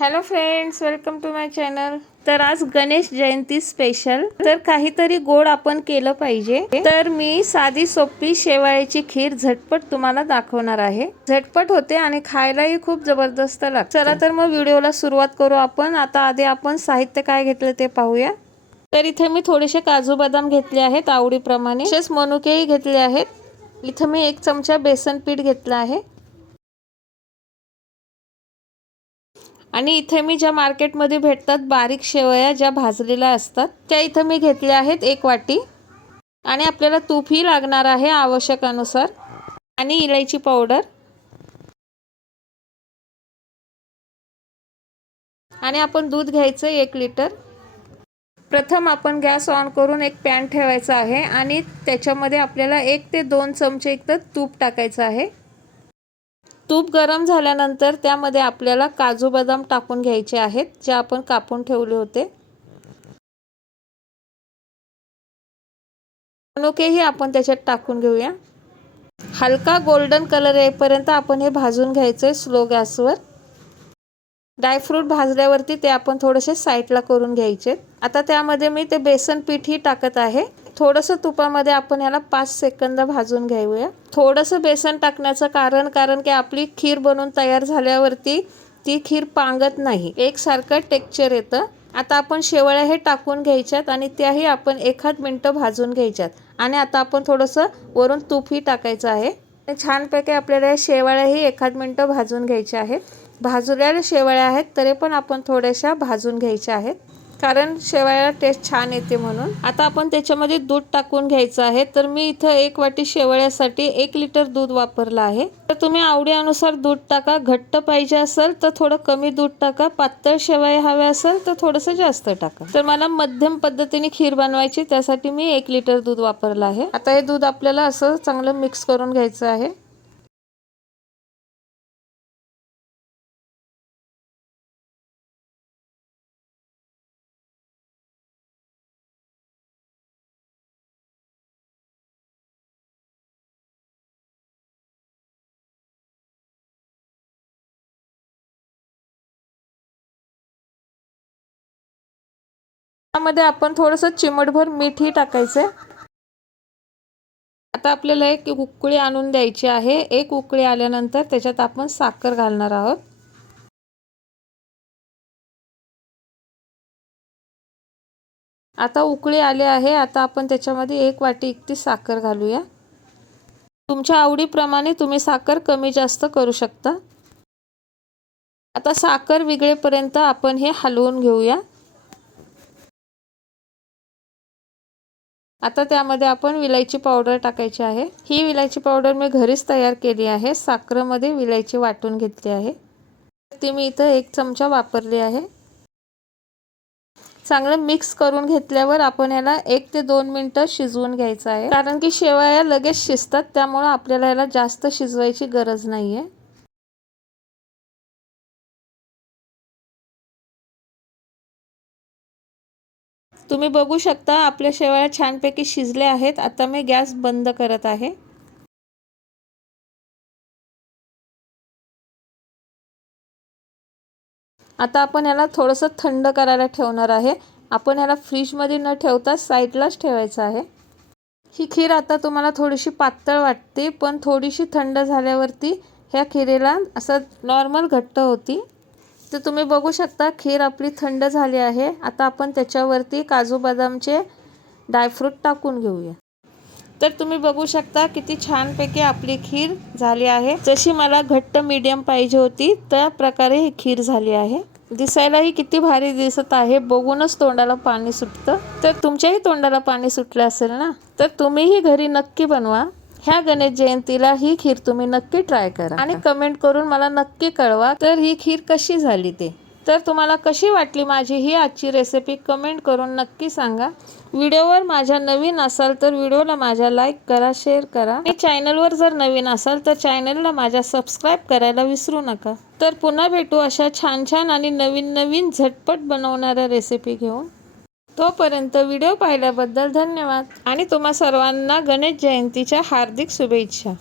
Hello friends welcome to my channel तर आज Ganesh Jayanti special तर काहीतरी गोड आपण केलं पाहिजे. तर मी साधी सोपी शेवाळ्याची खीर झटपट तुम्हाला दाखवणार आहे. झटपट होते आणि खायलाही खूप जबरदस्त लागते. चला तर मग व्हिडिओला सुरुवात करू आपण. आता आधी आपण साहित्य काय घेतलं ते पाहूया. तर इथे मी थोडेसे काजू बदाम घेतले आहेत आवडीप्रमाणे. तसेच मनुकेही घेतले आहेत. इथं मी एक चमचा बेसन पीठ घेतलं आहे. आणि इथे मी ज्या मार्केटमध्ये भेटतात बारीक शेवया ज्या भाजलेल्या असतात त्या इथं मी घेतल्या आहेत एक वाटी. आणि आपल्याला तूपही लागणार आहे आवश्यकानुसार. आणि इलायची पावडर आणि आपण दूध घ्यायचं एक लिटर प्रथम आपण गॅस ऑन करून एक पॅन ठेवायचा आहे आणि त्याच्यामध्ये आपल्याला एक ते दोन चमचे इतकं तूप टाकायचं आहे. तूप गरम झाल्यानंतर त्यामध्ये आपल्याला काजू बदाम टाकून घ्यायचे आहेत जे आपण कापून ठेवले होते. मनुकेही आपण त्याच्यात टाकून घेऊया. हलका गोल्डन कलर येईपर्यंत आपण हे भाजून घ्यायचं आहे स्लो गॅसवर ड्रायफ्रूट भाजल्यावरती ते आपण थोडेसे साईडला करून घ्यायचे आता त्यामध्ये मी ते बेसन पीठही टाकत आहे. थोडंसं तुपामध्ये आपण याला पाच सेकंद भाजून घेऊया. थोडंसं बेसन टाकण्याचं कारण कारण की आपली खीर बनवून तयार झाल्यावरती ती खीर पांगत नाही. एकसारखं टेक्चर येतं. आता आपण शेवळ्या हे टाकून घ्यायच्यात आणि त्याही आपण एखाद मिनटं भाजून घ्यायच्यात. आणि आता आपण थोडंसं वरून तूपही टाकायचं आहे. छानपैकी आपल्याला या शेवाळ्याही एखाद मिनटं भाजून घ्यायच्या आहेत. भाजलेल्या शेवाळ्या आहेत तरी पण आपण थोड्याशा भाजून घ्यायच्या आहेत. कारण शेवयाला टेस्ट छान येते म्हणून. आता आपण त्याच्यामध्ये दूध टाकून घ्यायचं आहे. तर मी इथं एक वाटी शेवळ्यासाठी एक लिटर दूध वापरलं आहे. तर तुम्ही आवडीनुसार दूध टाका. घट्ट पाहिजे असेल तर थोडं कमी दूध टाका. पातळ शेवया हव्या असेल तर थोडंसं जास्त टाका. तर मला मध्यम पद्धतीने खीर बनवायची त्यासाठी मी एक लिटर दूध वापरलं आहे. आता हे दूध आपल्याला असं चांगलं मिक्स करून घ्यायचं आहे. त्यामध्ये आपण थोडंसं चिमटभर मीठही टाकायचं आहे. आता आपल्याला एक उकळी आणून द्यायची आहे. एक उकळी आल्यानंतर त्याच्यात आपण साखर घालणार आहोत. आता उकळी आली आहे. आता आपण त्याच्यामध्ये एक वाटी इतकी साखर घालूया. तुमच्या आवडीप्रमाणे तुम्ही साखर कमी जास्त करू शकता. आता साखर विगळेपर्यंत आपण हे हलवून घेऊया. आता त्यामध्ये आपण विलायची पावडर टाकायची आहे. ही विलायची पावडर मी घरीच तयार केली आहे. साखरेमध्ये विलायची वाटून घेतली आहे. ती मी इथं एक चमचा वापरली आहे. चांगलं मिक्स करून घेतल्यावर आपण याला एक ते दोन मिनटं शिजवून घ्यायचं आहे. कारण की शेवया लगेच शिजतात त्यामुळं आपल्याला याला जास्त शिजवायची गरज नाही आहे तुम्ही बघू शकता आपल्या शेवाळ्या छानपैकी शिजल्या आहेत. आता मी गॅस बंद करत आहे. आता आपण याला थोडंसं थंड करायला ठेवणार आहे. आपण याला फ्रीजमध्ये न ठेवता साईडलाच ठेवायचं आहे. ही खीर आता तुम्हाला थोडीशी पातळ वाटते पण थोडीशी थंड झाल्यावरती ह्या खिरेला असं नॉर्मल घट्ट होती. तर तुम्ही बघू शकता खीर आपली थंड झाली आहे. आता आपण त्याच्यावरती काजू बदामचे ड्रायफ्रूट टाकून घेऊया. तर तुम्ही बघू शकता किती छानपैकी आपली खीर झाली आहे. जशी मला घट्ट मीडियम पाहिजे होती त्या प्रकारे ही खीर झाली आहे. दिसायलाही किती भारी दिसत आहे. बघूनच तोंडाला पाणी सुटतं. तर तुमच्याही तोंडाला पाणी सुटलं असेल ना? तर तुम्हीही घरी नक्की बनवा. ह्या गणेश जयंतीला ही खीर तुम्ही नक्की ट्राय करा. आणि कमेंट करून मला नक्की कळवा तर ही खीर कशी झाली ते. तर तुम्हाला कशी वाटली माझी ही आजची रेसिपी कमेंट करून नक्की सांगा. व्हिडिओवर माझ्या नवीन असाल तर व्हिडिओला माझ्या लाईक करा शेअर करा. आणि चॅनलवर जर नवीन असाल तर चॅनलला माझ्या सबस्क्राईब करायला विसरू नका. तर पुन्हा भेटू अशा छान छान आणि नवीन नवीन झटपट बनवणाऱ्या रेसिपी घेऊन. तोपर्यंत व्हिडिओ पाहिल्याबद्दल धन्यवाद. आणि तुम्हा सर्वांना गणेश जयंतीच्या हार्दिक शुभेच्छा.